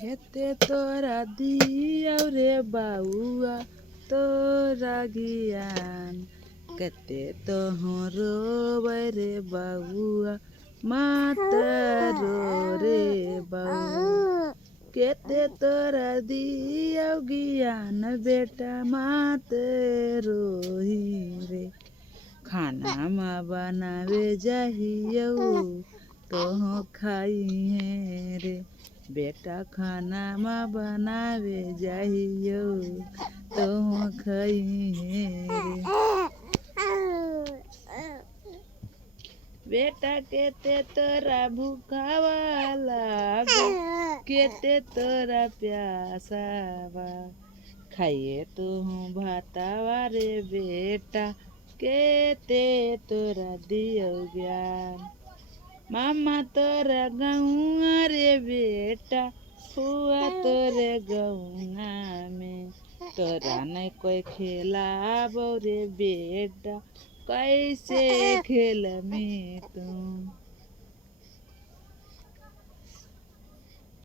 हेते तोरा दिया रे बाउआ तोरा ज्ञान कते तोहरो रे बाउआ मातरो रे बाउआ केते तोरा दिया ज्ञान बेटा मातरो ही रे खाना मा बनावे जाहियो तोह खाई है रे बेटा खाना मा बनावे जाहियो तोह खाई है रे बेटा केते तोरा भूखावा लागो केते तोरा प्यासावा खाइए तुम भातावा रे बेटा केते तोरा दियो ज्ञान मामा तोरा गौआ रे बेटा फुआ तोरे गौआ में तोरा नहीं कोई खेलाबो रे बेटा कैसे खेल में तुम